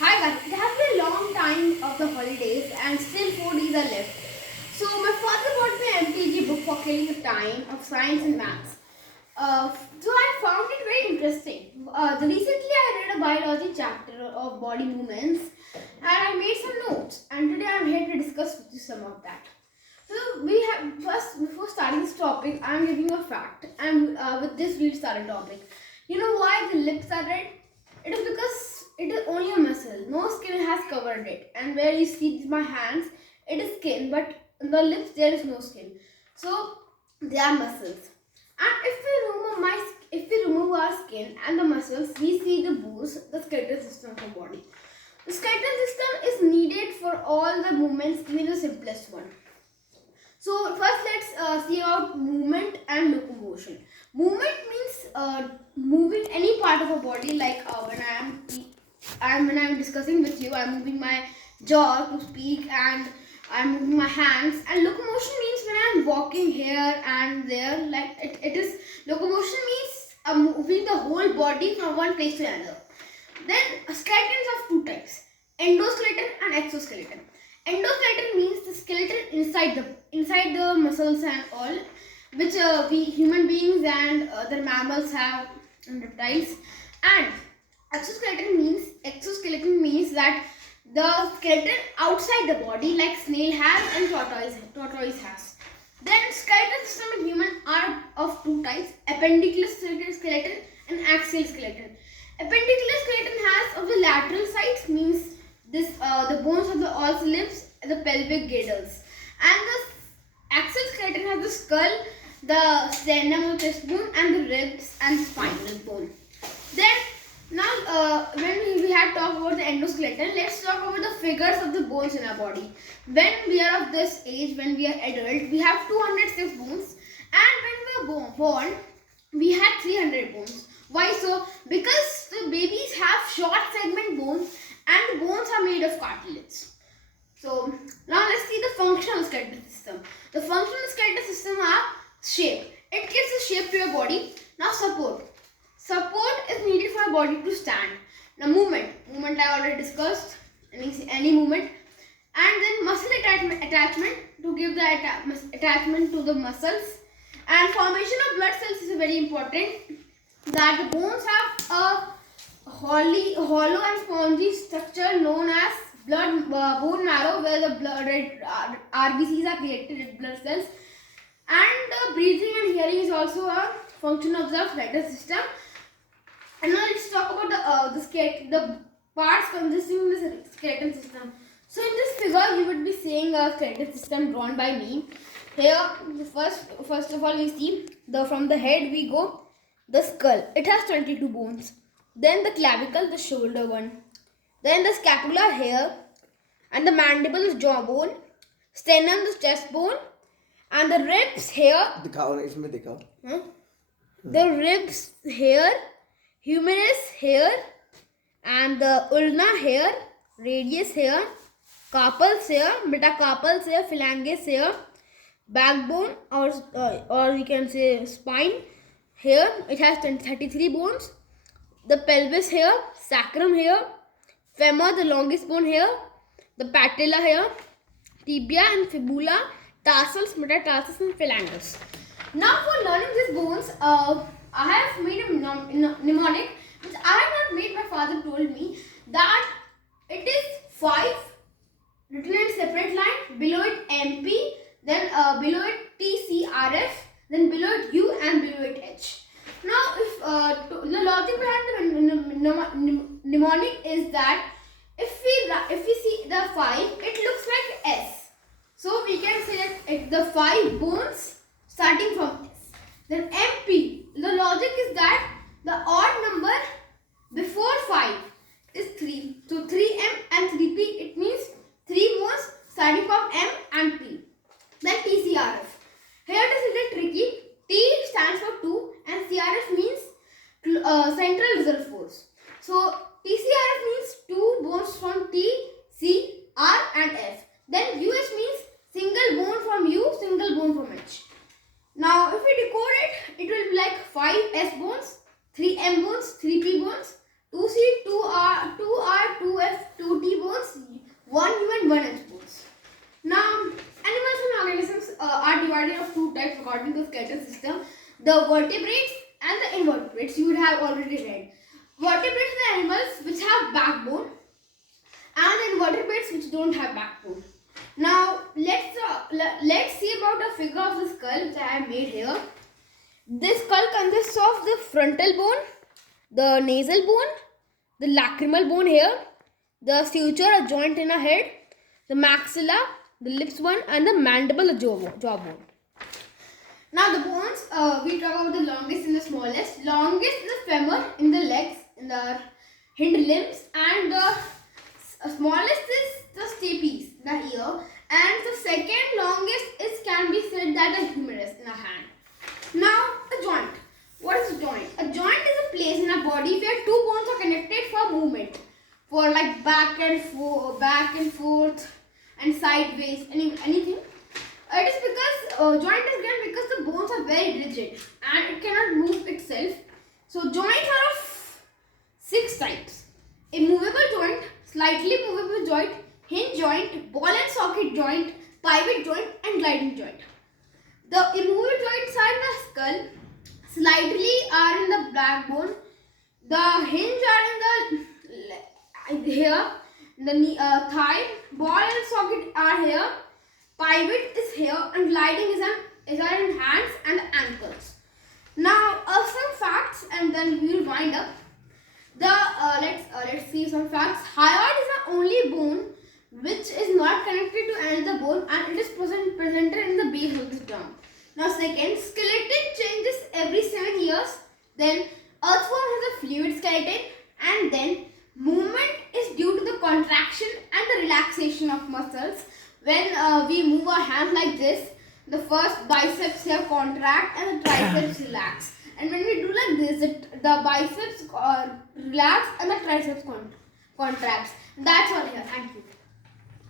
Hi guys, it has been a long time of the holidays and still 4 days are left. So my father bought me an MTG book for killing the time of science and maths. So I found it very interesting. Recently I read a biology chapter of body movements and I made some notes and today I'm here to discuss with you some of that. So we have first before starting this topic, I'm giving a fact and with this we'll start a topic. You know why the lips are red? It is because it is only a muscle. No skin has covered it. And where you see my hands, it is skin, but in the lips there is no skin. So they are muscles. And if we remove our skin and the muscles, we see the bones, the skeletal system of the body. The skeletal system is needed for all the movements, even the simplest one. So first let's see about movement and locomotion. Movement means moving any part of a body, like when I am discussing with you, I'm moving my jaw to speak and I'm moving my hands. And locomotion means when I'm walking here and there, like it is locomotion means moving the whole body from one place to another. Then skeletons of two types: endoskeleton and exoskeleton. Endoskeleton means the skeleton inside the muscles and all, which we human beings and other mammals have and reptiles. And exoskeleton means that the skeleton outside the body, like snail has and tortoise has. Then skeletal system in human are of two types: appendicular skeleton and axial skeleton. Appendicular skeleton has of the lateral sides, means this the bones of the all limbs, the pelvic girdles, and the axial skeleton has the skull, the sternum or chest bone, and the ribs and spinal bone. Then now when we had talked about the endoskeleton, let's talk about the figures of the bones in our body. When we are of this age, when we are adult, we have 206 bones, and when we are born, we had 300 bones. Why so? Because the babies have short segment bones and the bones are made of cartilage. So now let's see the functional skeletal system. The functional skeletal system are shape. It gives a shape to your body. Now support. Support is needed for a body to stand. Now movement. Movement I already discussed. Any movement. And then muscle attachment to give the attachment to the muscles. And formation of blood cells is very important. That the bones have a hollow and spongy structure known as bone marrow, where the red RBCs are created, red blood cells. And breathing and hearing is also a function of the skeletal system. And now let's talk about the parts consisting of the skeletal system. So in this figure, you would be seeing a skeletal system drawn by me. Here, first of all, we see from the head we go the skull. It has 22 bones. Then the clavicle, the shoulder one. Then the scapula here, and the mandible is jawbone. Sternum the chest bone, and the ribs here. The ribs here, humerus here, and the ulna here, radius here, carpals here, metacarpals here, phalanges here, backbone or we can say spine here. It has 33 bones. The pelvis here, sacrum here, femur, the longest bone here, the patella here, tibia and fibula, tarsals, metatarsus and phalanges. Now for learning these bones, I have made a mnemonic which I have not made. My father told me that it is 5 written in separate line, below it MP, then below it TCRF, then below it U and below it H. Now, if the logic behind the mnemonic is that if we see the 5, it looks like S. So we can say that the 5 bones starting from S. Then MP, the logic is that the odd number before 5 is 3. So 3M and 3P, it means 3 bones starting from M and P. Then TCRF. Here it is a little tricky. T stands for 2 and CRF means central reserve force. So TCRF means 2 bones from T, C, R and F. Then UH means single bone from U, single bone from H. Now if we decode it, it will be like 5 S bones, 3 M bones, 3 P bones, 2C, 2R, 2R, 2F, vertebrates and the invertebrates. You would have already read. Vertebrates are the animals which have backbone, and invertebrates which don't have backbone. Now let's see about the figure of the skull which I have made here. This skull consists of the frontal bone, the nasal bone, the lacrimal bone here, the suture, a joint in a head, the maxilla, the lips one, and the mandible, the jawbone. Now the bones, we talk about the longest and the smallest. Longest is the femur in the legs, in the hind limbs, and the smallest is the stapes, the ear, and the second longest is can be said that the humerus in a hand. Now a joint. What is a joint? A joint is a place in a body where two bones are connected for movement, for like back and forth, and sideways, anything. It is because joint is given because the bones are very rigid and it cannot move itself. So joints are of 6 types: a movable joint, slightly movable joint, hinge joint, ball and socket joint, pivot joint, and gliding joint. The immovable joints are in the skull, slightly are in the backbone, the hinge are in the here, the knee, thigh, ball and socket are here, pivot is here, and gliding is in hands and ankles. Now some facts, and then we will wind up. Let's see some facts. Hyoid is the only bone which is not connected to another bone, and it is presented in the base of the trunk. Now second, skeleton changes every 7 years. Then earthworm has a fluid skeleton, and then movement is due to the contraction and the relaxation of muscles. When we move our hand like this, the first biceps here contract and the triceps relax. And when we do like this, the biceps relax and the triceps contracts. That's all here. Thank you.